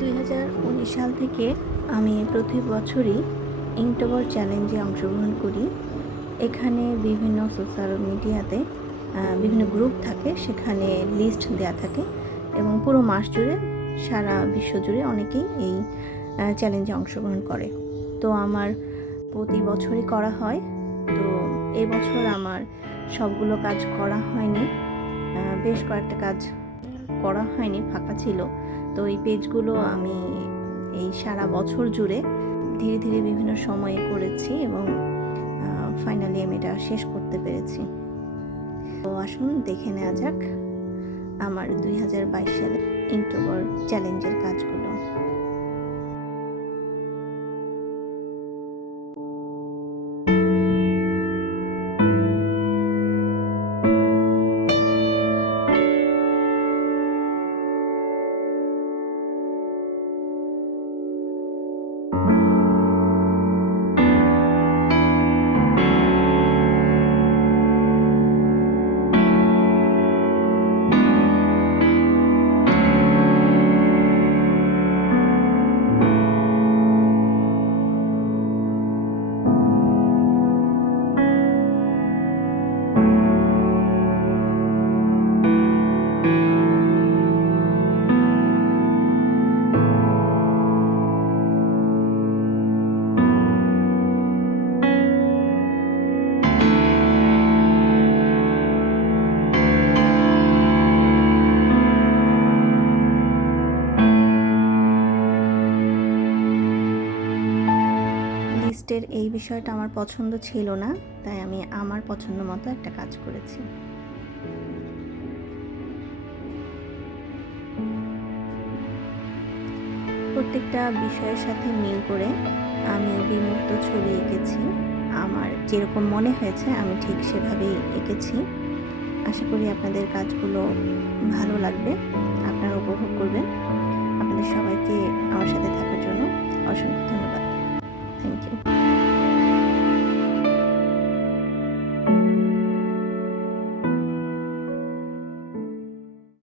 2019 সাল থেকে আমি প্রতি বছরই ইnktober চ্যালেঞ্জে অংশগ্রহণ করি। এখানে বিভিন্ন সোশ্যাল মিডিয়াতে বিভিন্ন গ্রুপ থাকে, সেখানে লিস্ট দেয়া থাকে এবং পুরো মাস জুড়ে সারা বিশ্ব জুড়ে অনেকেই এই চ্যালেঞ্জে অংশগ্রহণ করে। তো আমার প্রতি বছরই করা হয়। তো এবছর আমার সবগুলো কাজ করা হয়নি, বেশ কয়েকটা কাজ করা হয়নি, ফাঁকা ছিল। তো এই পেজগুলো আমি এই সারা বছর জুড়ে ধীরে ধীরে বিভিন্ন সময়ে করেছি এবং ফাইনালি আমি এটা শেষ করতে পেরেছি। তো আসুন দেখে নেওয়া যাক আমার 2022 সালে ইnktober চ্যালেঞ্জের কাজগুলো। লিস্টের এই বিষয়টা আমার পছন্দ ছিল না, তাই আমি আমার পছন্দ মতো একটা কাজ করেছি। প্রত্যেকটা বিষয়ের সাথে মিল করে আমি বিমূর্ত ছবি এঁকেছি। আমার যেরকম মনে হয়েছে আমি ঠিক সেভাবেই এঁকেছি। আশা করি আপনাদের কাজগুলো ভালো লাগবে, আপনারা উপভোগ করবেন। আপনাদের সবাইকে আমার সাথে থাকার জন্য অসংখ্য ধন্যবাদ। Thank you.